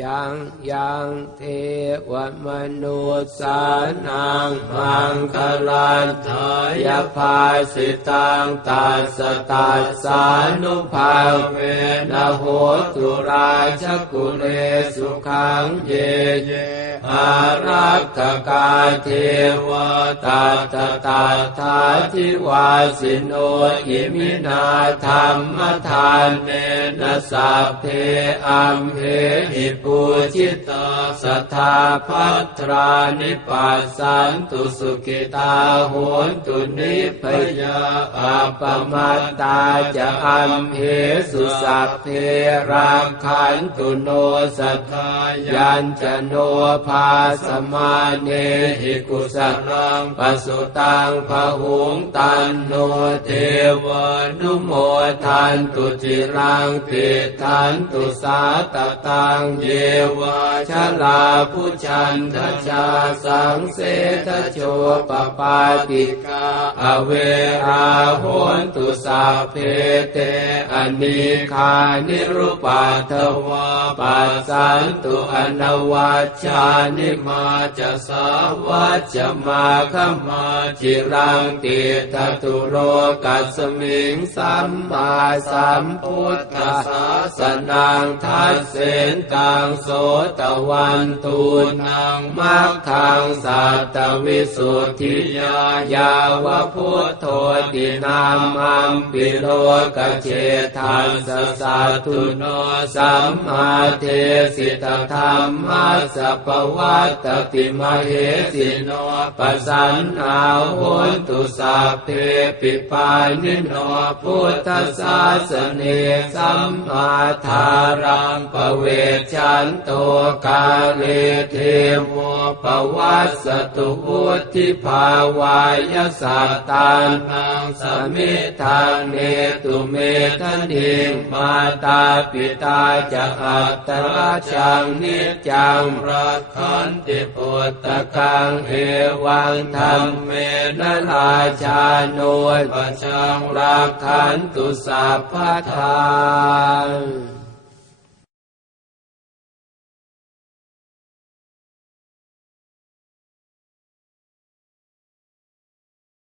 ยังยังเทวมนุษย์สานังมังคลันทายภาสิตังตัสตัสสานุภาเวนะโหตุราชกุเลสุขังเยเยอารักขกาเทวตาตตาทาทิวาสิโนอิมินาธรรมทานเนนะสัพเพอัมเหหิปจิตตสัทธาพัทรานิปัสสันตุสุขิตาโหนตุนิพยาอัปปมัตตาจะอัมเหสุสัพเพรังขันตุโนสัทธายัญจโนภาสมาเนหิกุสรังปสุตังพหุงตันโนเทวนุโมทันตุจิรังติทันตุสาตตังเยวาชลาพุชันทชาสังเสทโชปปาติกาอเวราโหนตุสาเพเตอนิคานิรุปาทวาปัสสันตุอนวัชชานิมาจะสาวัจจะมาขมาจิรังติทตุโรกัสมิงสัมมาสัมพุทธัสสะนังทัสเสนกังงโสตวันตูนังมัคคังสัตวิสุทธิยายาวะพุทโธตินามัมปิโลกเจทันสสัตุโนสัมมาเทสิตธรรมัสสะปวัตตติมเหสิโนปัสันอาโหนตุสัพเพปิปานิโนพุทธศาสเนสัมมาทารังปเวชันโตกาเลเทโมปวัสสตุวุธิภาวายสัตตานังสมิทางเนตุเมทนิมาตาปิตาจะอัตตราชังนิจังรักขันติปุตตะกังเอวังธรรมเมนราชาโนยปชังรักขันตุสัพพทาน